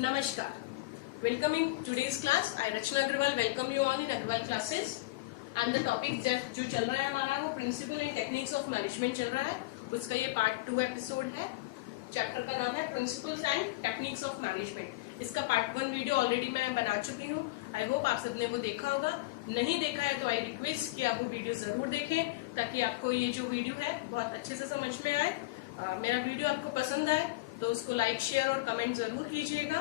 Namaskar. Welcome in today's class. I Rachna Agrawal welcome you all in Agrawal classes. And the topic जो चल रहा है हमारा वो principle and techniques of management चल रहा है. उसका ये पार्ट 2 एपिसोड है. चैप्टर का नाम है principles and techniques of management. इसका पार्ट 1 वीडियो ऑलरेडी मैं बना चुकी हूँ. आई होप आप सबने वो देखा होगा. नहीं देखा है तो आई रिक्वेस्ट कि आप वो वीडियो जरूर देखें ताकि आपको ये जो वीडियो है बहुत अच्छे से समझ में आए. मेरा वीडियो आपको पसंद आए तो उसको लाइक शेयर और कमेंट जरूर कीजिएगा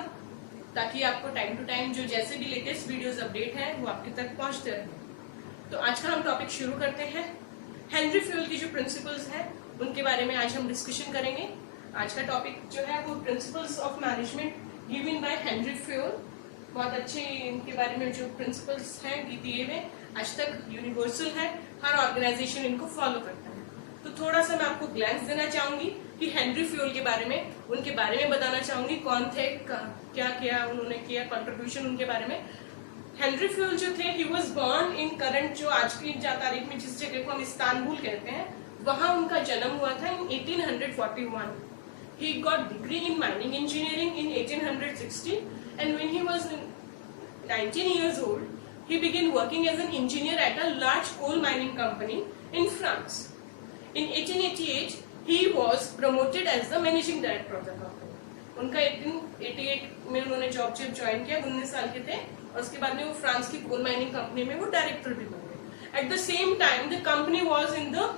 ताकि आपको टाइम टू टाइम जो जैसे भी लेटेस्ट वीडियोस अपडेट हैं वो आपके तक पहुंचते रहे. तो आज का हम टॉपिक शुरू करते हैं. हेनरी फ्यूल की जो प्रिंसिपल्स हैं उनके बारे में आज हम डिस्कशन करेंगे. आज का टॉपिक जो है वो principles of management given by Henry fuel. बहुत अच्छे इनके बारे में जो प्रिंसिपल्स हैं दिए हुए आज तक यूनिवर्सल है. हर ऑर्गेनाइजेशन इनको फॉलो करता है. तो थोड़ा सा मैं आपको ग्लैंस देना चाहूंगी कि हेनरी फ्यूल के बारे में, उनके बारे में बताना चाहूंगी. कौन थे, क्या किया उन्होंने, किया कंट्रीब्यूशन उनके बारे में. हेनरी फ्यूल जो थे, he was born in current, जो आज की तारीख में जिस जगह को हम इस्तांबुल कहते हैं, वहां उनका जन्म हुआ था इन 1841. He got degree in mining engineering in 1860 and when he was 19 years old, he began working as an engineer at a large coal mining company in France. In 1888, he was promoted as the managing director of the company. उनका 1888 में उन्होंने job join किया. 19 साल के थे और उसके बाद में वो फ्रांस की कोल माइनिंग कंपनी में वो डायरेक्टर भी बन गए. At the same time the company was in the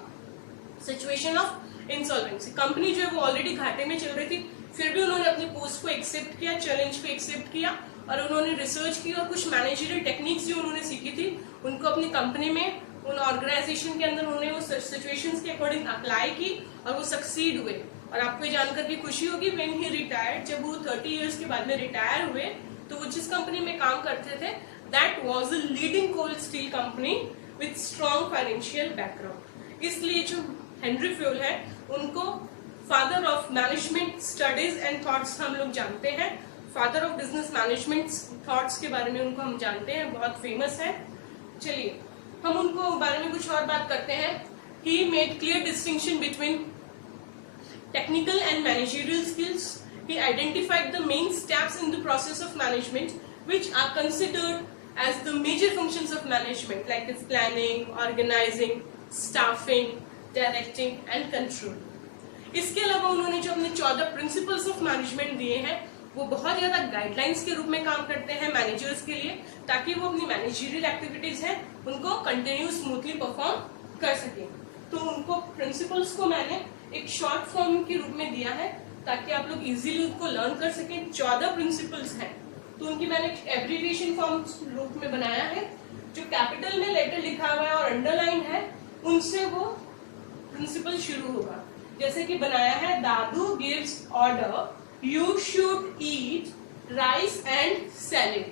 situation of insolvency. Company जो है वो ऑलरेडी घाटे में चल रही थी. फिर भी उन्होंने अपनी पोस्ट को एक्सेप्ट किया, चैलेंज को एक्सेप्ट किया और उन्होंने रिसर्च की और कुछ मैनेजरियल टेक्निक्स जो उन्होंने सीखी थी उनको अपनी कंपनी में, उन ऑर्गेनाइजेशन के अंदर उन्होंने वो सिचुएशंस के अकॉर्डिंग अप्लाई की और वो सक्सीड हुए. और आपको ये जानकर के खुशी होगी, व्हेन ही रिटायर्ड, जब वो 30 इयर्स के बाद में रिटायर हुए तो वो जिस कंपनी में काम करते थे that was a leading coal steel company with strong financial background. इसलिए जो हेनरी फ्यूल है उनको father of management studies and thoughts हम लोग जानते हैं. Father of business management thoughts के बारे में उनको हम जानते हैं, बहुत फेमस है. चलिए हम उनको बारे में कुछ और बात करते हैं. He made clear distinction between technical and managerial skills. He identified the main steps in the process of management which are considered as the major functions of management like its planning, organizing, staffing, directing and control. इसके अलावा उन्होंने जो अपने 14 principles of management दिए हैं वो बहुत ज्यादा गाइडलाइंस के रूप में काम करते हैं मैनेजर्स के लिए ताकि वो अपनी मैनेजरियल एक्टिविटीज हैं उनको कंटिन्यू स्मूथली परफॉर्म कर सकें. तो उनको प्रिंसिपल्स को मैंने एक शॉर्ट फॉर्म के रूप में दिया है ताकि आप लोग इजीली उसको लर्न कर सकें. 14 प्रिंसिपल्स हैं तो उनकी मैंने एब्रिविएशन फॉर्म रूप में बनाया है. जो कैपिटल में लेटर लिखा हुआ है और अंडरलाइन है उनसे वो प्रिंसिपल शुरू होगा. जैसे कि बनाया है, दादू gives order you should eat rice and salad.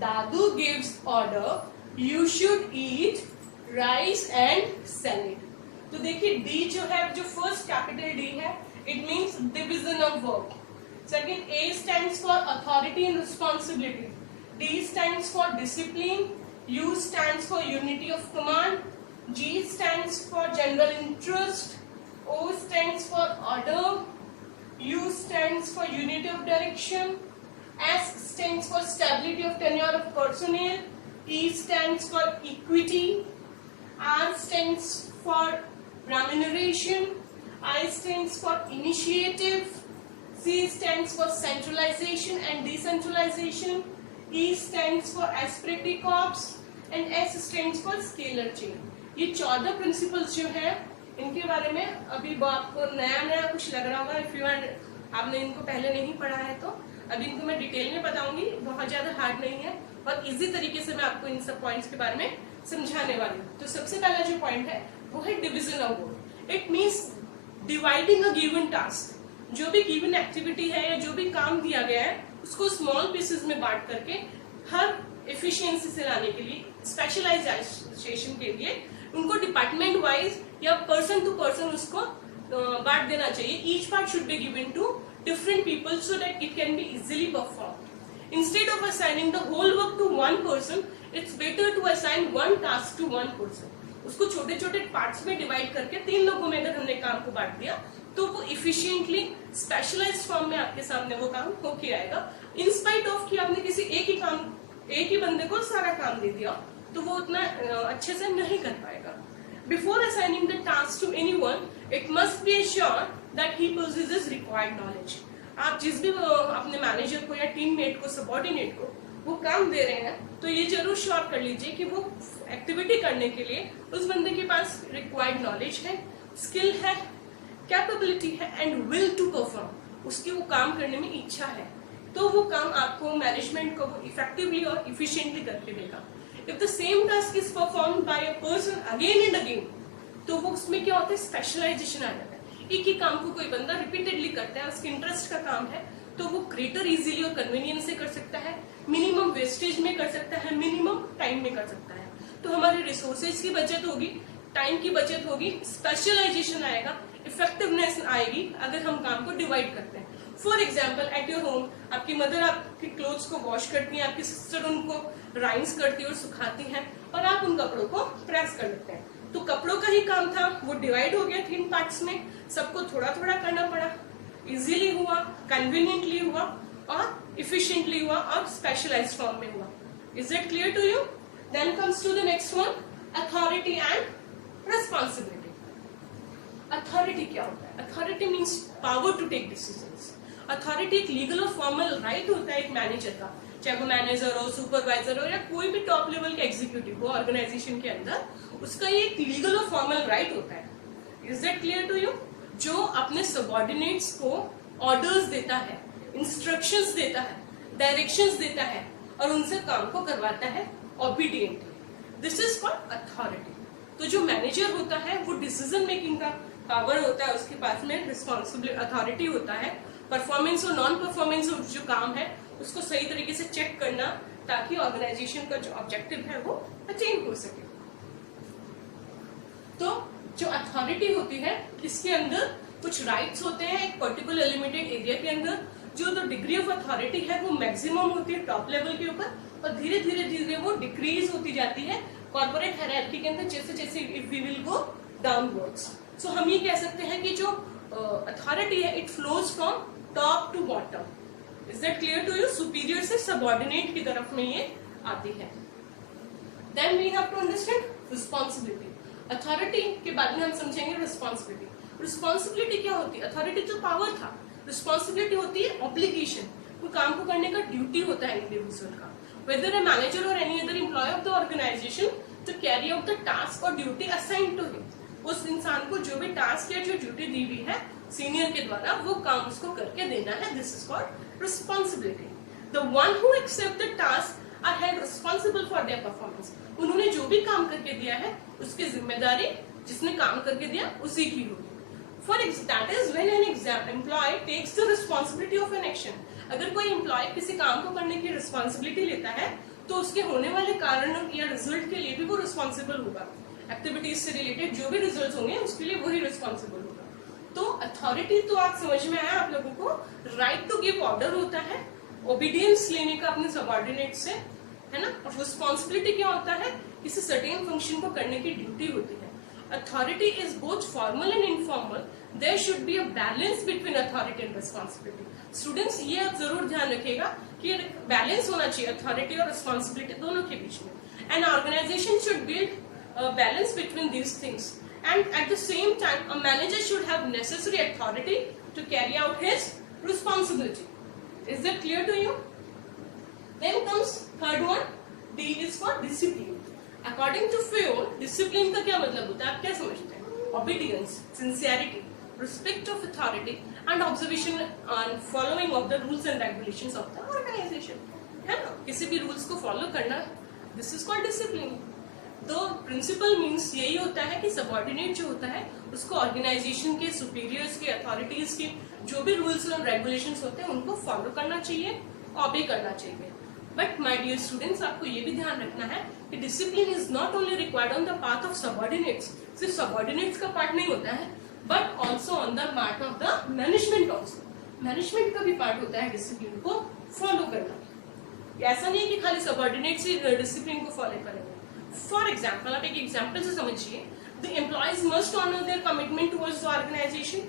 दादू gives order you should eat rice and salad. तो देखिए डी जो है, जो फर्स्ट कैपिटल डी है, it means division of work. Second, A stands for authority and responsibility. D stands for discipline. U stands for unity of command. G stands for general interest. O stands for order. U stands for unity of direction. S stands for stability of tenure of personnel. E stands for equity. R stands for remuneration. I stands for initiative. C stands for centralization and decentralization. E stands for aspiracy corps and S stands for scalar chain. ये 14 principles जो है इनके बारे में अभी आपको नया नया कुछ लग रहा होगा. इफ यू आपने इनको पहले नहीं पढ़ा है तो अभी इनको मैं डिटेल में बताऊंगी. बहुत ज्यादा हार्ड नहीं है, बहुत इजी तरीके से मैं आपको इन सब पॉइंट्स के बारे में समझाने वाली हूँ. तो सबसे पहला जो पॉइंट है वो है division of work. It means dividing a given task. जो भी गिवन एक्टिविटी है या जो भी काम दिया गया है उसको स्मॉल पीसेस में बांट करके हर एफिशिएंसी से लाने के लिए, स्पेशलाइजेशन के लिए उनको डिपार्टमेंट वाइज या पर्सन टू पर्सन उसको बांट देना चाहिए. Each part should be given to different people so that it can be easily perform. Instead of assigning the whole work to one person, it's better to assign one task to one person. उसको छोटे छोटे parts में divide करके 3 लोगों में अगर हमने काम को बांट दिया तो वो इफिशिएंटली स्पेशलाइज्ड फॉर्म में आपके सामने वो काम होके आएगा, इन स्पाइट ऑफ कि आपने किसी एक ही बंदे को सारा काम दे दिया तो वो उतना अच्छे से नहीं कर पाएगा. Before assigning the task to anyone, it must be assured that he possesses required knowledge. आप जिस भी अपने मैनेजर को या टीममेट को, सबऑर्डिनेट को वो काम दे रहे हैं तो ये जरूर श्योर कर लीजिए कि वो एक्टिविटी करने के लिए उस बंदे के पास रिक्वायर्ड नॉलेज है, स्किल है, कैपेबिलिटी है एंड विल टू परफॉर्म. उसकी वो काम करने में इच्छा है तो वो काम आपको, मैनेजमेंट को, वो इफेक्टिवली और इफिशिएंटली करके देगा. If the same task is performed by a person again and again, तो वो उसमें क्या होता है, स्पेशलाइजेशन आ जाता है. एक ही काम को कोई बंदा रिपीटेडली करता है, उसके इंटरेस्ट का काम है, तो वो ग्रेटर इजीली और कन्वीनियंस से कर सकता है, मिनिमम वेस्टेज में कर सकता है, मिनिमम टाइम में कर सकता है. तो हमारे रिसोर्सेज की बचत होगी, टाइम की बचत होगी, स्पेशलाइजेशन आएगा, इफेक्टिवनेस आएगी अगर हम काम को डिवाइड करते हैं. For example, at your home आपकी मदर आपके क्लोथ्स को वॉश करती है, आपकी सिस्टर उनको राइंस करती है और सुखाती है, और आप उन कपड़ों को प्रेस कर लेते हैं. तो कपड़ों का ही काम था, वो डिवाइड हो गया 3 पार्ट्स में, सबको थोड़ा थोड़ा करना पड़ा, इजीली हुआ, कन्वीनियंटली हुआ और इफिशिएंटली हुआ और स्पेशलाइज्ड फॉर्म में हुआ. Is it clear to you? Then comes to the next one, authority and responsibility. Authority क्या होता है? Authority means power to take decisions. Authority एक लीगल और फॉर्मल राइट होता है एक मैनेजर का, चाहे वो मैनेजर हो, सुपरवाइजर हो या कोई भी टॉप लेवल के एग्जीक्यूटिव हो ऑर्गेनाइजेशन के अंदर, उसका ये एक लीगल और फॉर्मल राइट होता है. Is that clear to you? जो अपने सबऑर्डिनेट्स को ऑर्डर्स देता है, इंस्ट्रक्शंस देता है, डायरेक्शंस देता है और उनसे काम को करवाता है ओबीडिएंटली. This is called authority. तो जो मैनेजर होता है वो डिसीजन मेकिंग का पावर होता है, उसके पास में रिस्पॉन्सिबिलिटी, अथॉरिटी होता है, परफॉर्मेंस और नॉन परफॉर्मेंस जो काम है उसको सही तरीके से चेक करना, ताकि ऑर्गेनाइजेशन का जो ऑब्जेक्टिव है वो अचीव हो सके. तो जो अथॉरिटी होती है इसके अंदर कुछ राइट्स होते हैं एक पर्टिकुलर लिमिटेड एरिया के अंदर. जो द डिग्री ऑफ अथॉरिटी है वो मैक्सिमम होती है टॉप लेवल के ऊपर, और धीरे धीरे वो डिक्रीज होती जाती है कॉर्पोरेट हायरार्की के अंदर, जैसे जैसे if we will go downwards. So हम ये कह सकते हैं कि जो अथॉरिटी है it flows from top to bottom. Is that clear to you? Superior से सबऑर्डिनेट की तरफ में ये आती है. Then we have to understand responsibility. Authority के बाद में हम समझेंगे रिस्पॉन्सिबिलिटी. रिस्पॉन्सिबिलिटी क्या होती है? अथॉरिटी तो पावर था, रिस्पॉन्सिबिलिटी होती है ऑब्लिगेशन. वो काम को करने का ड्यूटी होता है इंडिविजुअल का, वेदर अ मैनेजर और any other employee of the organization to carry out the task और ड्यूटी असाइन्ड टू हिम. उस इंसान को जो भी टास्क या जो ड्यूटी दी हुई है सीनियर के द्वारा, वो काम उसको करके देना है. This is called responsibility. The one who accept the task are held responsible for their performance. उन्होंने जो भी काम करके दिया है उसकी जिम्मेदारी जिसने काम करके दिया उसी की होगी. For that is when an employee takes the responsibility of an action. अगर कोई एम्प्लॉय किसी काम को करने की रिस्पॉन्सिबिलिटी लेता है तो उसके होने वाले कारण या रिजल्ट के लिए भी वो रिस्पॉन्सिबल होगा. एक्टिविटीज से रिलेटेड जो भी रिजल्ट होंगे उसके लिए वही रिस्पॉन्सिबल होगा. तो अथॉरिटी तो आप समझ में आया आप लोगों को, राइट टू गिव ऑर्डर होता है, ओबीडियंस लेने का अपने सबऑर्डिनेट से, है ना. और रिस्पॉन्सिबिलिटी क्या होता है? किसी सर्टेन फंक्शन को करने की ड्यूटी होती है. Authority is both formal and informal. There should be a balance between authority and responsibility. Students ये आप जरूर ध्यान रखिएगा कि बैलेंस होना चाहिए अथॉरिटी और रिस्पॉन्सिबिलिटी दोनों के बीच में. An organization should build balance between these things, and at the same time a manager should have necessary authority to carry out his responsibility. Is that clear to you? Then comes third one, D is for discipline. According to Fayol, discipline का क्या मतलब होता है, आप क्या समझते हैं? Obedience, sincerity, respect of authority and observation and following of the rules and regulations of the organization. है ना, किसी भी rules को follow करना, this is called discipline. तो प्रिंसिपल मीन्स यही होता है कि सबऑर्डिनेट जो होता है उसको ऑर्गेनाइजेशन के, सुपीरियर्स के, अथॉरिटीज के जो भी रूल्स और रेगुलेशंस होते हैं उनको फॉलो करना चाहिए, ऑबे करना चाहिए. बट माय डियर स्टूडेंट्स, आपको ये भी ध्यान रखना है कि discipline is not only required on the part of subordinates. सिर्फ सबऑर्डिनेट्स का पार्ट नहीं होता है, but also on the part of the management. Also management का भी पार्ट होता है डिसिप्लिन को फॉलो करना. ऐसा नहीं है कि खाली सबऑर्डिनेट्स ही डिसिप्लिन को फॉलो करेंगे. फॉर एग्जाम्पल, आप एक एग्जाम्पल से समझिए. The employees must honour their commitment towards the organization.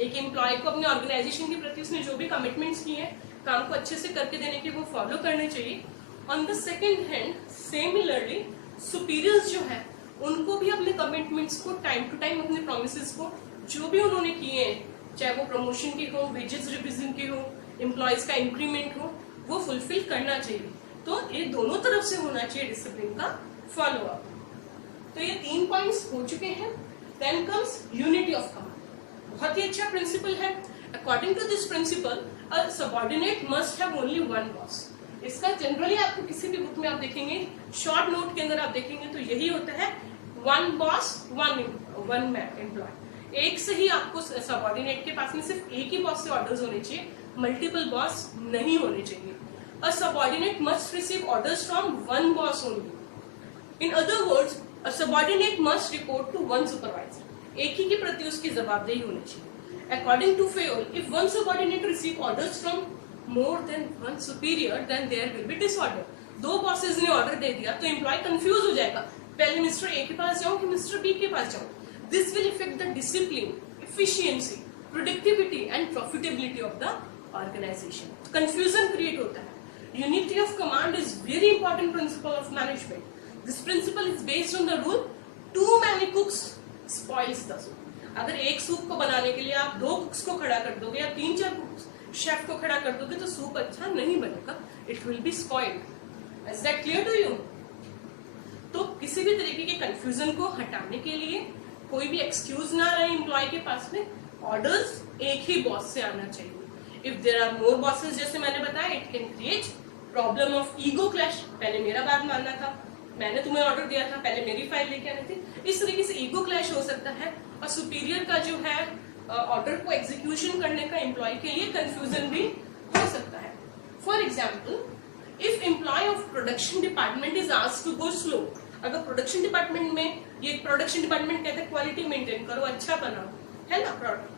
एक एम्प्लॉय को अपने ऑर्गेनाइजेशन के प्रति उसने जो भी कमिटमेंट्स किए हैं काम को अच्छे से करके देने के वो फॉलो करने चाहिए। On the second hand similarly superiors जो है उनको भी अपने कमिटमेंट्स को टाइम टू टाइम, अपने प्रोमिसेस को जो भी उन्होंने किए हैं, चाहे वो प्रमोशन की हो, वेजेस रिविजन की हो, एम्प्लॉयज का इंक्रीमेंट हो, वो फुलफिल करना चाहिए। तो ये दोनों तरफ से होना चाहिए डिसिप्लिन का फॉलो अप। तो ये 3 पॉइंट्स हो चुके हैं। Then comes unity of command. बहुत ही अच्छा प्रिंसिपल है। According to this principle a subordinate must have only one boss. इसका जनरली आपको किसी भी बुक में आप देखेंगे, शॉर्ट नोट के अंदर आप देखेंगे तो यही होता है, वन बॉस वन एम्प्लॉय। एक से ही आपको सबऑर्डिनेट के पास में सिर्फ एक ही बॉस से ऑर्डर्स होने चाहिए, मल्टीपल बॉस नहीं होने चाहिए। A subordinate must receive orders from one boss only. In other words a subordinate must report to one supervisor. एक ही के प्रति उसकी जवाबदेही होनी चाहिए। According to Fayol, if one subordinate receive orders from more than one superior then there will be disorder. 2 bosses ने order दे दिया तो एम्प्लॉय कंफ्यूज हो जाएगा, पहले मिस्टर ए के पास जाऊं कि मिस्टर बी के पास जाऊं। This will effect the discipline, efficiency, productivity and profitability of the organization. Confusion create होता है। Unity of command is very important principle of management. This principle is based on the rule too many cooks spoils the soup. अगर एक soup को बनाने के लिए आप 2 कुक्स को खड़ा कर दोगे या 3-4 शेफ को खड़ा कर दोगे तो सूप अच्छा नहीं बनेगा, it will be spoiled. Is that clear to you? तो किसी भी तरीके के कंफ्यूजन को हटाने के लिए कोई भी एक्सक्यूज ना रहे एम्प्लॉय के पास में, ऑर्डर्स एक ही बॉस से आना चाहिए। If there are more bosses, जैसे मैंने बताया, it can create problem of ego clash. पहले मेरा बात मानना था, मैंने तुम्हें ऑर्डर दिया था, पहले मेरी फाइल लेके आनी थी। इस तरीके से ईगो क्लैश हो सकता है और सुपीरियर का जो है ऑर्डर को एग्जीक्यूशन करने का एम्प्लॉय के लिए कंफ्यूजन भी हो सकता है। For example, if employee of production department is asked to go slow. अगर प्रोडक्शन डिपार्टमेंट में, ये प्रोडक्शन डिपार्टमेंट कहता है क्वालिटी मेंटेन करो, अच्छा बनाओ, है ना,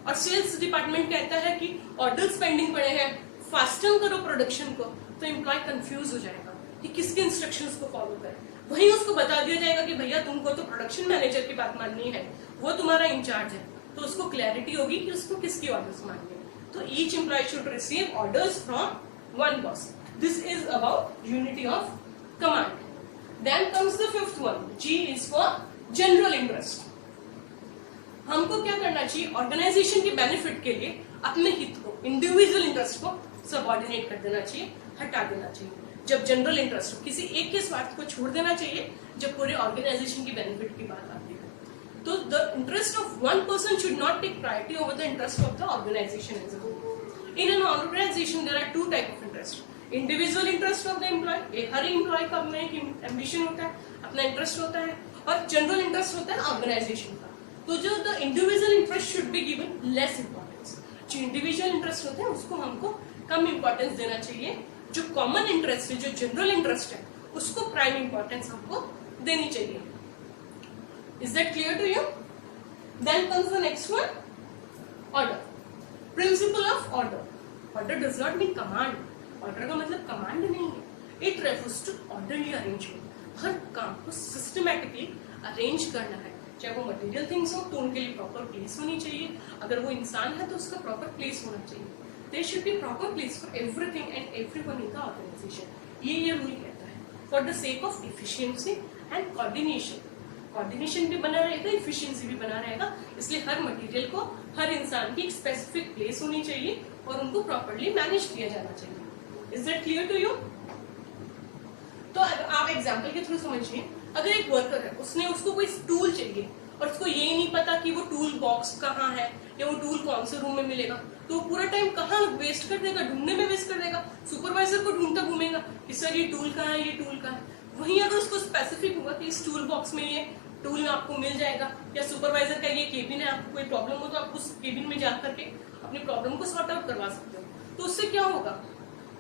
और सेल्स डिपार्टमेंट कहता है कि ऑर्डर्स पेंडिंग पड़े हैं, फास्टन करो प्रोडक्शन को, तो एम्प्लॉय कंफ्यूज हो जाएगा कि किसके इंस्ट्रक्शंस को फॉलो करें। वहीं उसको बता दिया जाएगा कि भैया तुमको तो प्रोडक्शन मैनेजर की बात माननी है, वो तुम्हारा इंचार्ज है, तो उसको क्लैरिटी होगी कि उसको किसकी ऑर्डर्स माननी है। तो each employee should receive orders from one boss. This is about unity of command. Then comes the 5th one, जी इज फॉर जनरल इंटरेस्ट। हमको क्या करना चाहिए, ऑर्गेनाइजेशन के बेनिफिट के लिए अपने हित को, इंडिविजुअल इंटरेस्ट को सबऑर्डिनेट कर देना चाहिए, हटा देना चाहिए। जब जनरल इंटरेस्ट हो, किसी एक के स्वार्थ को छोड़ देना चाहिए जब पूरे ऑर्गेनाइजेशन की बेनिफिट की बात आती है। तो the interest of one person should not take priority over the interest of the organization as a whole. In an organization there are 2 type of interest, individual interest of the employee, हर employee का अपना एक ambition होता है, अपना interest होता है, और जनरल इंटरेस्ट होता है ऑर्गेनाइजेशन का। तो जो the individual interest should be given less importance. जो इंडिविजुअल इंटरेस्ट होते हैं उसको हमको कम इंपॉर्टेंस देना चाहिए, जो कॉमन इंटरेस्ट है, जो जनरल इंटरेस्ट है, उसको प्राइम इंपॉर्टेंस हमको देनी चाहिए। Is that clear to you? Then comes the next one, order. Principle of order. Order does not mean command. Order का मतलब कमांड नहीं है, it refers to orderly arrangement. हर काम को सिस्टमैटिकली अरेंज करना है, चाहे वो मटेरियल थिंग्स हो तो उनके लिए प्रॉपर प्लेस होनी चाहिए, अगर वो इंसान है तो उसका प्रॉपर प्लेस होना चाहिए। There should be proper place for everything and everyone in the organization. ये रूल कहता है, for the sake of efficiency and coordination. Coordination भी बना रहेगा, efficiency भी बना रहेगा, इसलिए हर मटेरियल को, हर इंसान की एक स्पेसिफिक प्लेस होनी चाहिए और उनको प्रॉपरली मैनेज किया जाना चाहिए। Is that clear to you? तो आप एग्जाम्पल के थ्रू समझिए, अगर एक वर्कर है, उसने उसको कोई टूल चाहिए और उसको ये नहीं पता कि वो टूल बॉक्स कहाँ है या वो टूल कौन से रूम में मिलेगा, तो पूरा टाइम कहाँ वेस्ट कर देगा, ढूंढने में वेस्ट कर देगा, सुपरवाइजर को ढूंढता घूमेगा कि सर ये टूल कहाँ है, ये टूल कहाँ है। वहीं अगर उसको स्पेसिफिक हुआ कि इस टूल बॉक्स में ये टूल आपको मिल जाएगा, या सुपरवाइजर का ये केबिन है, आपको कोई प्रॉब्लम हो तो आप उस केबिन में जा करके अपनी प्रॉब्लम को सॉर्ट आउट करवा सकते हो। तो उससे क्या होगा,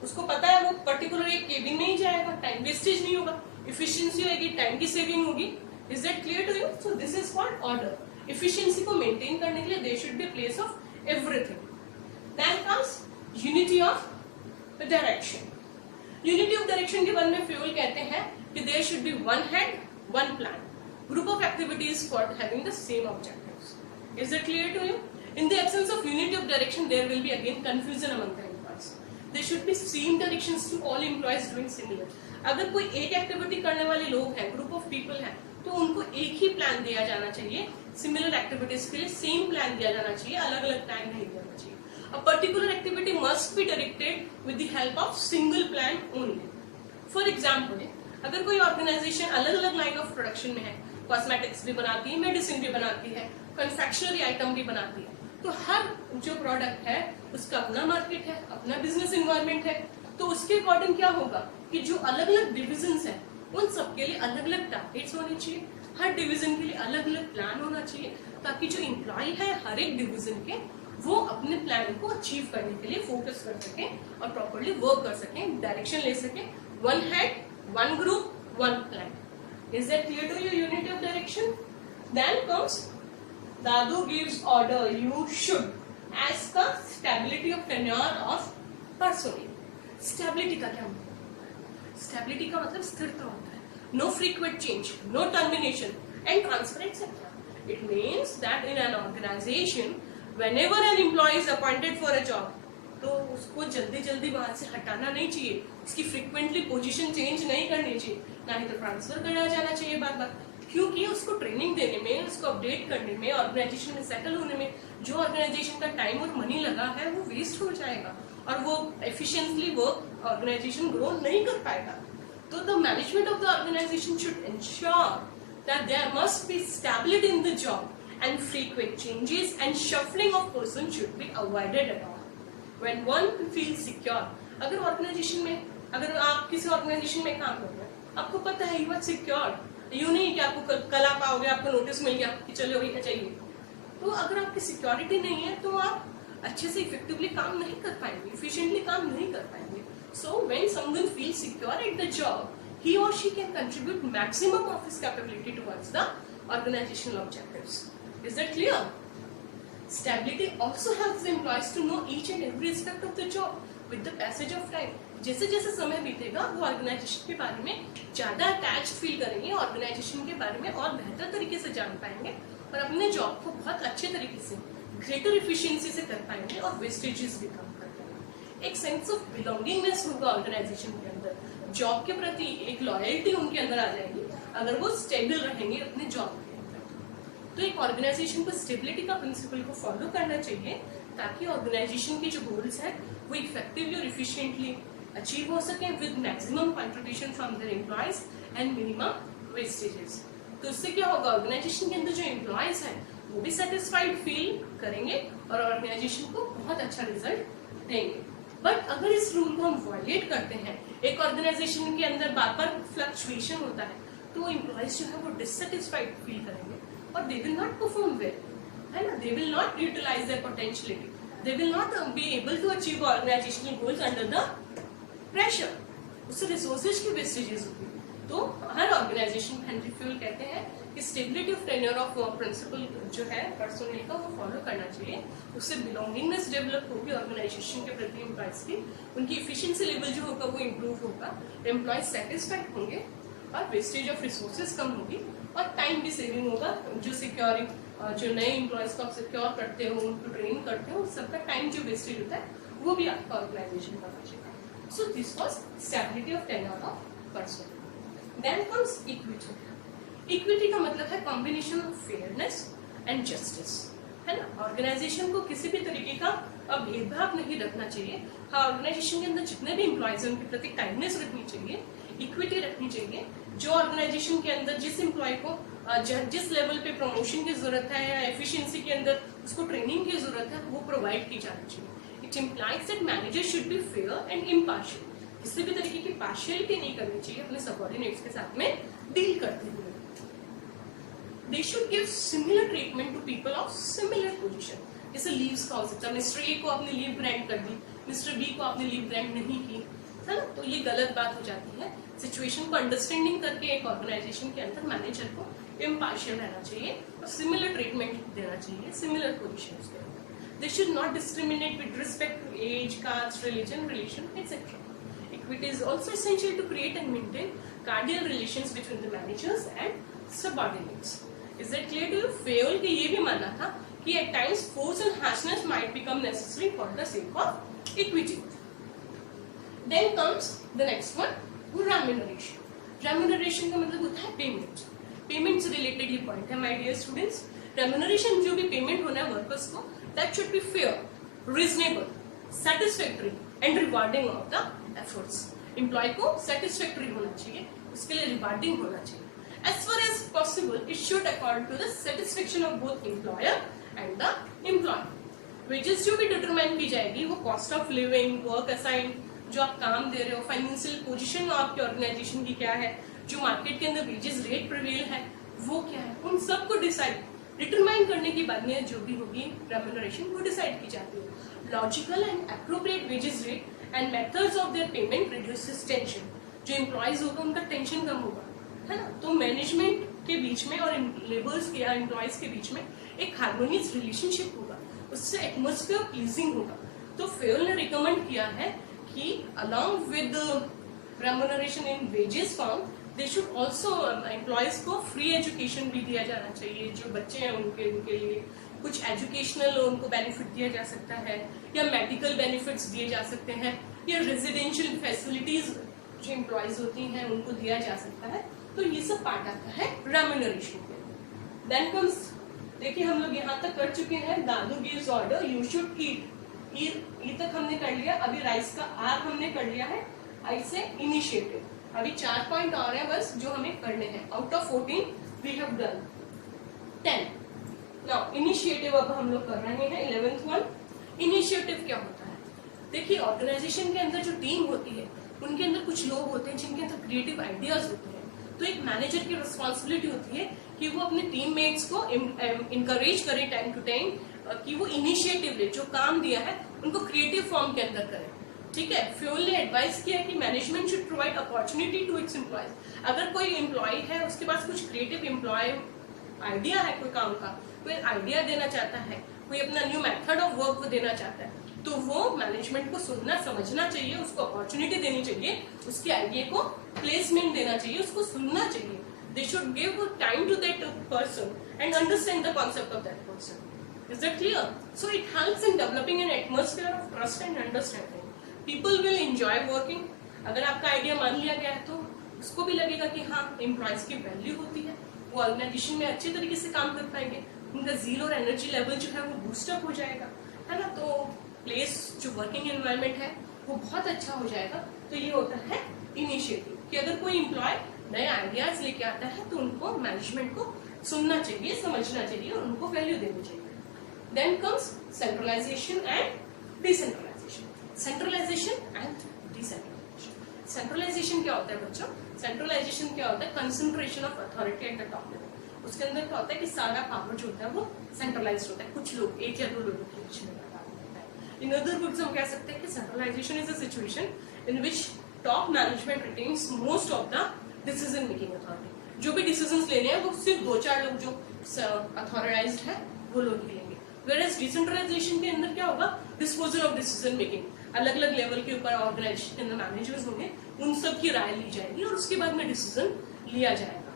उसको पता है वो पर्टिकुलर एक केबिन में ही जाएगा, टाइम वेस्टेज नहीं होगा, इफिशियंसी होगी, टाइम की सेविंग होगी। Is that clear to you? So this is called order. Efficiency को मेंटेन करने के लिए there should be place of everything. Then comes unity of direction. Unity of direction के बारे में फ्यूल कहते हैं कि there should be one head, one plan, group of activities for having the same objectives. Is that clear to you? In the absence of unity of direction, there will be again confusion among the employees. There should be same directions to all employees doing similar. अगर कोई एक activity करने वाले लोग हैं, group of people हैं, तो उनको एक ही प्लान दिया जाना चाहिए. सिमिलर एक्टिविटीज के लिए सेम प्लान दिया जाना चाहिए, अलग अलग प्लान नहीं देना चाहिए. A particular activity must be directed with the help of single plan only. For example, अगर कोई ऑर्गेनाइजेशन अलग अलग लाइन ऑफ प्रोडक्शन में है, कॉस्मेटिक्स भी बनाती है, मेडिसिन भी बनाती है, कन्फेक्शनरी आइटम भी बनाती है, तो हर जो प्रोडक्ट है उसका अपना मार्केट है, अपना बिजनेस इन्वायरमेंट है. तो उसके अकॉर्डिंग क्या होगा कि जो अलग अलग डिविजन्स हैं उन सबके लिए अलग अलग टारगेट्स होने चाहिए, हर डिवीजन के लिए अलग अलग प्लान होना चाहिए, ताकि जो एम्प्लॉय है हर एक डिवीजन के वो अपने प्लान को अचीव करने के लिए फोकस कर सके और प्रॉपर्ली वर्क कर सके, डायरेक्शन ले सके. One head, one group, one plan. Is that clear to you? Unity of direction. Then comes Dadu gives order. You should. As का stability of tenure of personnel. Stability का क्या मतलब? Stability का मतलब स्थिरता होता है. No frequent change, no termination, and transparent sector. It means that in an organization, whenever an employee is appointed for a job, तो उसको जल्दी जल्दी वहां से हटाना नहीं चाहिए, उसकी फ्रीक्वेंटली पोजीशन चेंज नहीं करनी चाहिए, ना ही तो ट्रांसफर करा जाना चाहिए बार बार. क्योंकि उसको ट्रेनिंग देने में, उसको अपडेट करने में, ऑर्गेनाइजेशन में सेटल होने में जो ऑर्गेनाइजेशन का टाइम और मनी लगा है वो वेस्ट हो जाएगा और वो एफिशिएंटली वर्क ऑर्गेनाइजेशन ग्रो नहीं कर पाएगा. तो the management of the organization should ensure that there must be stability in the job and frequent changes and shuffling of person should be avoided at all. When one feels secure, अगर organisation में, अगर आप किसी organisation में काम कर रहे हैं, आपको पता है you are secured, यूं नहीं कि आपको कल आप आओगे आपको नोटिस मिल गया कि चलो वही चाहिए. तो अगर आपकी सिक्योरिटी नहीं है तो आप अच्छे से इफेक्टिवली काम नहीं कर पाएंगे, इफिशिएंटली काम नहीं कर पाएंगे. So when someone feels secure at the job, he or she can contribute maximum of his capability towards the organizational objectives. Is that clear? Stability also helps the employees to know each and every aspect of the job with the passage of time. जैसे जैसे समय बीतेगा वो organisation के बारे में ज्यादा attached feel करेंगे, organisation के बारे में और बेहतर तरीके से जान पाएंगे और अपने जॉब को बहुत अच्छे तरीके से, ग्रेटर इफिशिएंसी से कर पाएंगे और वेस्टेजेस भी कम कर पाएंगे. एक सेंस ऑफ बिलोंगिंगनेस होगा ऑर्गेनाइजेशन के अंदर, जॉब के प्रति एक लॉयल्टी उनके अंदर आ जाएगी अगर वो स्टेबल रहेंगे अपने जॉब. तो एक ऑर्गेनाइजेशन को स्टेबिलिटी का प्रिंसिपल को फॉलो करना चाहिए ताकि ऑर्गेनाइजेशन के जो गोल्स हैं वो इफेक्टिवली और इफिशिएंटली अचीव हो सके with maximum contribution from their employees and minimum vestiges. तो इससे क्या होगा, ऑर्गेनाइजेशन के अंदर जो एम्प्लॉयज हैं वो भी सेटिस्फाइड फील करेंगे और ऑर्गेनाइजेशन को बहुत अच्छा रिजल्ट देंगे. बट अगर इस रूल को हम वायलेट करते हैं, एक ऑर्गेनाइजेशन के अंदर बार बार फ्लक्चुएशन होता है, तो एम्प्लॉयज जो है वो डिससेटिस्फाइड फील करेंगे और they will not perform well, है ना? They will not utilize their potentiality. They will not be able to achieve organizational goals under the pressure. उससे resources की wastages होगी. तो हर ऑर्गेनाइजेशन हेनरी फ्यूल कहते हैं कि stability of tenure of principle जो है पर्सनल का वो फॉलो करना चाहिए. उससे बिलोंगिंगनेस डेवलप होगी ऑर्गेनाइजेशन के प्रति एम्प्लॉयज की, उनकी इफिशिएंसी लेवल जो होगा वो इम्प्रूव होगा, एम्प्लॉयज सेटिस्फाइड होंगे और वेस्टेज ऑफ रिसोर्सेज कम होगी और टाइम भी सेविंग होगा. जो सिक्योरिंग, जो नए एम्प्लॉयज को आप सिक्योर करते हो, उनको ट्रेन करते हो, सबका टाइम जो वेस्टेज होता है वो भी आपका ऑर्गेनाइजेशन का बचेगा. So this was stability of tenure of person. Then comes equity. Equity का मतलब है combination of fairness and justice, है ना? ऑर्गेनाइजेशन को किसी भी तरीके का भेदभाव नहीं रखना चाहिए. हाँ, ऑर्गेनाइजेशन के अंदर जितने भी एम्प्लॉयज हैं उनके प्रति काइंडनेस रखनी चाहिए, इक्विटी रखनी चाहिए. जो ऑर्गेनाइजेशन के अंदर जिस एम्प्लॉय को जिस लेवल पे प्रमोशन की जरूरत है या एफिशिएंसी के अंदर उसको ट्रेनिंग की जरूरत है वो प्रोवाइड की जानी चाहिए. It implies that manager should be fair and impartial. किसी भी तरीके की पार्शियलिटी नहीं करनी चाहिए अपने सबऑर्डिनेट्स के साथ में डील करते हुए. They should give similar treatment to people of similar position. जैसे लीव्स का हो सकता है, मिस्टर ए को आपने लीव ग्रांट कर दी, मिस्टर बी को आपने लीव ग्रांट नहीं की, है ना? तो ये गलत बात हो जाती है. सिचुएशन को अंडरस्टैंडिंग करके एक ऑर्गेनाइजेशन के अंदर मैनेजर को इम्पार्शियल रहना चाहिए और सिमिलर ट्रीटमेंट देना चाहिए सिमिलर पोजीशंस के अंदर. They should not discriminate with respect to age, caste, religion, relation etcetera. Equity is also essential to create and maintain cordial relations between the managers and subordinates. Is that clear to you? Fayol के ये भी मानना था कि at times force and harshness might become necessary for the sake of equity. Then comes the next one, remuneration. Remuneration का मतलब होता है पेमेंट. पेमेंट से रिलेटेड ये पॉइंट है माय डियर स्टूडेंट्स. रेम्यूनरेशन जो भी पेमेंट होना है वर्कर्स को, that should be fair, reasonable, satisfactory and rewarding of the efforts. Employee को सेटिस्फैक्टरी होना चाहिए, उसके लिए रिवार्डिंग होना चाहिए. As far as possible, it should accord to the satisfaction of both employer and the employee. Wages जो भी determine की जाएगी वो cost of living, work assign, जो आप काम दे रहे हो, फाइनेंशियल पोजीशन आपके ऑर्गेनाइजेशन की क्या है, जो मार्केट के अंदर वेजेस रेट प्रिवेल है वो क्या है, उन सबको डिटरमाइन करने के बाद में जो भी होगी रेम्यूनरेशन वो डिसाइड की जाती है. Logical and appropriate wages rate and methods of their payment reduces tension. जो एम्प्लॉयज होगा उनका टेंशन कम होगा, है ना. तो मैनेजमेंट के बीच में और लेबर्स के या एम्प्लॉयज के बीच में एक हार्मोनियस रिलेशनशिप होगा, उससे एटमॉस्फेयर प्लीजिंग होगा. तो फेयल ने रिकमेंड किया है कि along with remuneration in wages form they should also employees को फ्री एजुकेशन भी दिया जाना चाहिए. जो बच्चे हैं उनके लिए कुछ एजुकेशनल उनको बेनिफिट दिया जा सकता है, या मेडिकल बेनिफिट्स दिए जा सकते हैं, या रेजिडेंशियल फैसिलिटीज जो एम्प्लॉयज होती हैं उनको दिया जा सकता है. तो ये सब पार्ट आता है रेम्यूनरेशन के. देन कम्स, देखिए हम लोग यहाँ तक कर चुके हैं. दादू gives order you should eat. E तक हमने कर लिया. अभी राइस का आर हमने कर लिया है. आई से इनिशिएटिव. अभी 4 पॉइंट और हैं बस जो हमें करने हैं. Out of 14 we have done 10. Now initiative अब हम लोग कर रहे हैं 11th वन. इनिशिएटिव क्या होता है? देखिए ऑर्गेनाइजेशन के अंदर जो टीम होती है उनके अंदर कुछ लोग होते हैं जिनके अंदर क्रिएटिव आइडियाज होते हैं. तो एक मैनेजर की रिस्पॉन्सिबिलिटी होती है कि वो अपने टीममेट्स को इनकरेज करे टाइम टू टाइम कि वो इनिशिएटिव ले, जो काम दिया है उनको क्रिएटिव फॉर्म के अंदर करे. ठीक है. फ्यूल ने एडवाइस किया कि management should provide opportunity to its employees. अगर कोई एम्प्लॉय है उसके पास कुछ क्रिएटिव एम्प्लॉय आइडिया है, कोई काम का कोई आइडिया देना चाहता है, कोई अपना न्यू मेथड ऑफ वर्क को देना चाहता है, तो वो मैनेजमेंट को सुनना समझना चाहिए, उसको अपॉर्चुनिटी देनी चाहिए, उसके आइडिया को प्लेसमेंट देना चाहिए, उसको सुनना चाहिए. They should give time to that person and understand the concept of that person. Is that clear? So it helps in developing an atmosphere of trust and understanding. People will enjoy working. अगर आपका idea मान लिया गया है तो उसको भी लगेगा कि हाँ एम्प्लॉयज की वैल्यू होती है, वो ऑर्गेनाइजेशन में अच्छे तरीके से काम कर पाएंगे, उनका जील और एनर्जी लेवल जो है वो बूस्टअप हो जाएगा, है ना. तो प्लेस जो वर्किंग एनवायरनमेंट है वो बहुत अच्छा हो जाएगा. तो ये होता है इनिशिएटिव कि अगर कोई एम्प्लॉय नए आइडियाज लेके आता है तो उनको मैनेजमेंट को सुनना चाहिए, समझना चाहिए और उनको वैल्यू देनी चाहिए. Then comes centralization and decentralization. Centralization and decentralization. Centralization क्या होता है बच्चों? Centralization क्या होता है? Concentration of authority at the top level. उसके अंदर क्या होता है कि सारा पावर जो होता है वो सेंट्रलाइज्ड होता है, कुछ लोग, एक या दो लोगों के बीच में होता है. In other words हम कह सकते हैं कि centralization is a situation in which top management retains most of the decision making authority. जो भी decisions लेने हैं वो सिर्फ 2-4 लोग जो authorized है वो लोग लेंगे. Whereas डिसेंट्रलाइजेशन के अंदर क्या होगा? Disposal of decision making. अलग अलग लेवल के ऊपर ऑर्गेनाइजेशन के अंदर मैनेजर्स होंगे, उन सब की राय ली जाएगी और उसके बाद में डिसीजन लिया जाएगा.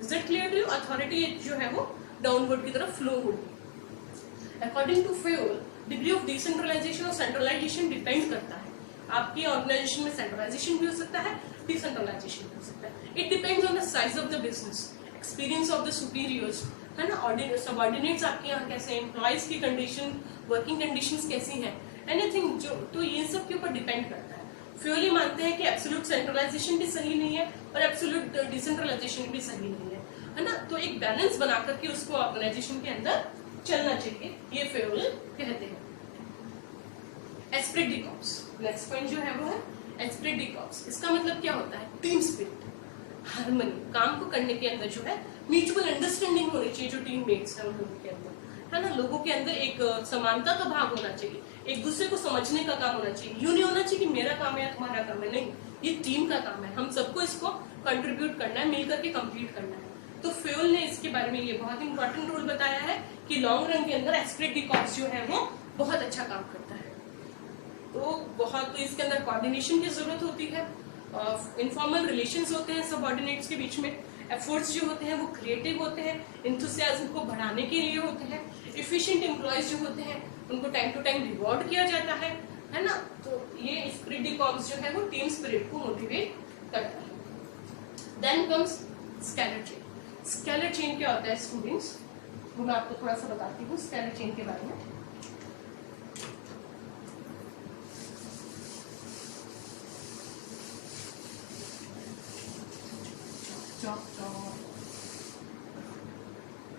Is that clear to you? Authority जो है वो डाउनवर्ड की तरफ फ्लो होगी. According to Fayol, degree of decentralization और सेंट्रलाइजेशन डिपेंड करता है. आपकी ऑर्गेनाइजेशन में सेंट्रलाइजेशन भी हो सकता है, डिसेंट्रलाइजेशन भी हो सकता है. It depends on the size of the business, experience of the superiors, है ना, सबऑर्डिनेट्स आपके यहाँ कैसे, एम्प्लॉयज की कंडीशन, वर्किंग कंडीशंस कैसी हैं, एनीथिंग जो, तो ये सब के ऊपर डिपेंड करता है. फ्यूली मानते हैं कि एब्सोल्यूट सेंट्रलाइजेशन भी सही नहीं है और एब्सोल्यूट डिसेंट्रलाइजेशन भी सही नहीं है ना. तो एक बैलेंस बना करके उसको ऑर्गेनाइजेशन के अंदर चलना चाहिए, ये फ्यूल कहते हैं. Esprit D corps, next point जो है वो है एस्प्रिट डी कॉर्प्स. इसका मतलब क्या होता है? Team spirit, harmony. काम को करने के अंदर जो है म्यूचुअल अंडरस्टैंडिंग होनी चाहिए जो टीममेट्स हैं उन लोगों के अंदर, है ना. लोगों के अंदर एक समानता का भाव होना चाहिए, एक दूसरे को समझने का काम होना चाहिए. यूं नहीं होना चाहिए कि मेरा काम है तुम्हारा काम है, नहीं, ये टीम का काम है, हम सबको इसको कंट्रीब्यूट करना है, मिलकर के कंप्लीट करना है. तो फ्यूल ने इसके बारे में ये बहुत इंपॉर्टेंट रोल बताया है कि लॉन्ग रन के अंदर एस्प्रिट डी कॉर्प्स जो है वो बहुत अच्छा काम करता है. तो इसके अंदर कोऑर्डिनेशन की जरूरत होती है, इनफॉर्मल रिलेशंस होते हैं सबऑर्डिनेट्स के बीच में, एफर्ट्स जो होते हैं वो क्रिएटिव होते हैं, एंथुसियाज्म को बढ़ाने के लिए होते हैं, एफिशिएंट एम्प्लॉयज जो होते हैं उनको टाइम टू टाइम रिवॉर्ड किया जाता है ना। तो ये स्पिरिट डी कॉर्प्स जो है वो टीम स्पिरिट को मोटिवेट करता है। Then comes scalar chain. Scalar chain क्या होता है स्टूडेंट्स, वो मैं आपको थोड़ा सा बताती हूँ स्केलर चेन के बारे में।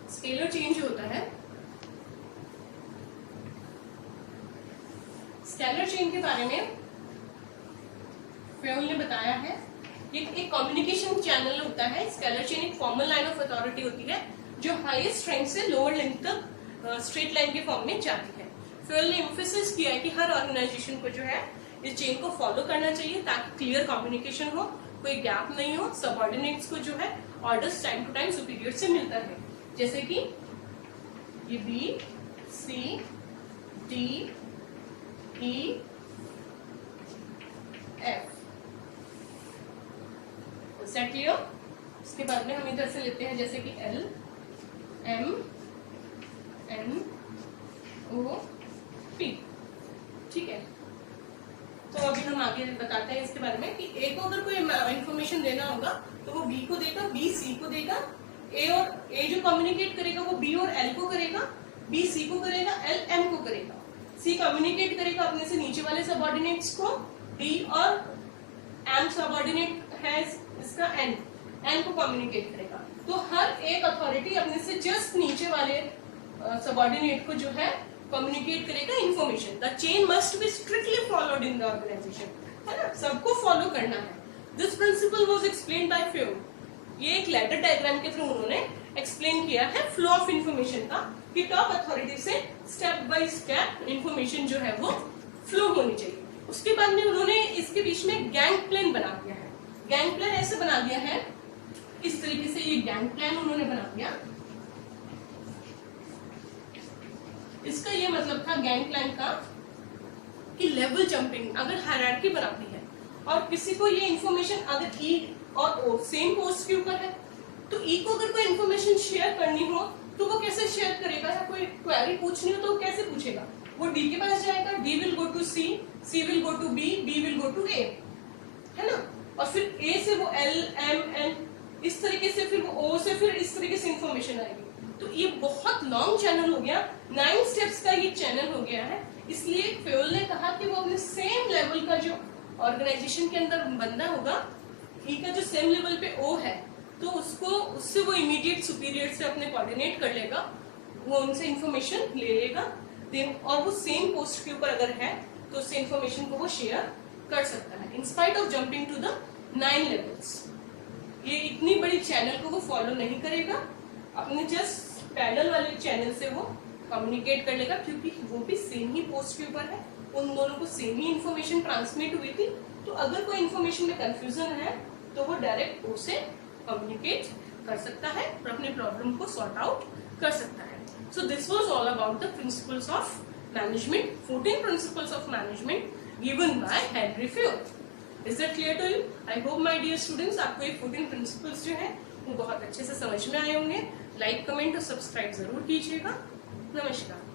स्केलर चेन जो होता है, स्केलर चेन के बारे में फ्योल ने बताया है, ये एक कम्युनिकेशन चैनल होता है। स्केलर चेन एक फॉर्मल लाइन ऑफ अथॉरिटी होती है जो हाईएस्ट रैंक से लोअर लिंक तक स्ट्रेट लाइन के फॉर्म में जाती है। फ्योल ने एम्फेसिस किया है कि हर ऑर्गेनाइजेशन को जो है इस चेन को फॉलो करना चाहिए ताकि क्लियर कम्युनिकेशन हो, कोई गैप नहीं हो, सबऑर्डिनेट्स को जो है orders time to time superior से मिलता है। जैसे कि ये B C D E F, set clear. इसके बाद में हम इधर से लेते हैं जैसे कि L M N O P, ठीक है। तो अभी हम आगे बताते हैं इसके बारे में कि ए को अगर कोई इंफॉर्मेशन देना होगा तो वो बी को देगा, बी सी को देगा, ए और ए जो कम्युनिकेट करेगा वो बी और एल को करेगा, बी सी को करेगा, एल एम को करेगा, सी कम्युनिकेट करेगा अपने से नीचे वाले सबऑर्डिनेट्स को, डी और एम सबऑर्डिनेट है इसका एन को कम्युनिकेट करेगा। तो हर एक अथॉरिटी अपने से जस्ट नीचे वाले सबऑर्डिनेट को जो है कम्युनिकेट करेगा information. The chain must be strictly followed in the organization, है ना, सबको फॉलो करना है। This principle was explained by Fayol. ये एक लेटर डायग्राम के थ्रू उन्होंने एक्सप्लेन किया है फ्लो ऑफ इंफॉर्मेशन का, कि टॉप अथॉरिटी से स्टेप बाय स्टेप इंफॉर्मेशन जो है वो फ्लो होनी चाहिए। उसके बाद में उन्होंने इसके बीच में गैंग प्लान बना दिया है। गैंग प्लान ऐसे बना दिया है, इस तरीके से ये गैंग प्लान उन्होंने बना दिया। इसका ये मतलब था गैंग प्लान का कि लेवल जंपिंग अगर हायरार्की बनाती है और किसी को ये इंफॉर्मेशन अगर ई और ओ सेम पोस्ट के ऊपर है तो ई को अगर कोई इंफॉर्मेशन शेयर करनी हो तो वो कैसे शेयर करेगा, या कोई क्वेरी पूछनी हो तो वो कैसे पूछेगा, वो डी के पास जाएगा, D will go to C, C will go to B, B will go to A, है ना, और फिर ए से वो एल एम एन, इस तरीके से फिर वो ओ से फिर इस तरीके से इंफॉर्मेशन आएगी। तो ये बहुत लॉन्ग चैनल हो गया, 9 स्टेप्स का ये चैनल हो गया है। इसलिए फ्योल ने कहा कि वो अपने सेम लेवल का जो ऑर्गेनाइजेशन के अंदर बंदा होगा, ई का जो सेम लेवल पे ओ है, तो उससे वो इमीडिएट सुपीरियर से अपने कोऑर्डिनेट कर लेगा, वो उनसे इंफॉर्मेशन ले लेगा, देन और वो सेम पोस्ट के ऊपर अगर है तो उससे इंफॉर्मेशन को वो शेयर कर सकता है in spite of jumping to the 9 levels. ये इतनी बड़ी चैनल को वो फॉलो नहीं करेगा, अपने जस्ट पैरेलल वाले चैनल से वो कम्युनिकेट कर लेगा, क्योंकि वो भी सेम ही पोस्ट के ऊपर है, उन दोनों को सेम ही इंफॉर्मेशन ट्रांसमिट हुई थी। तो अगर कोई इंफॉर्मेशन में कंफ्यूजन है तो वो डायरेक्ट ओ से कम्युनिकेट कर सकता है और अपने प्रॉब्लम को सॉर्ट आउट कर सकता है। So this was all about the principles of management, 14 principles of management given by Henri Fayol. Is that clear to you? I hope my dear students आपको ये 14 प्रिंसिपल्स जो है वो बहुत अच्छे से समझ में आए होंगे। लाइक, कमेंट और सब्सक्राइब जरूर कीजिएगा। नमस्कार।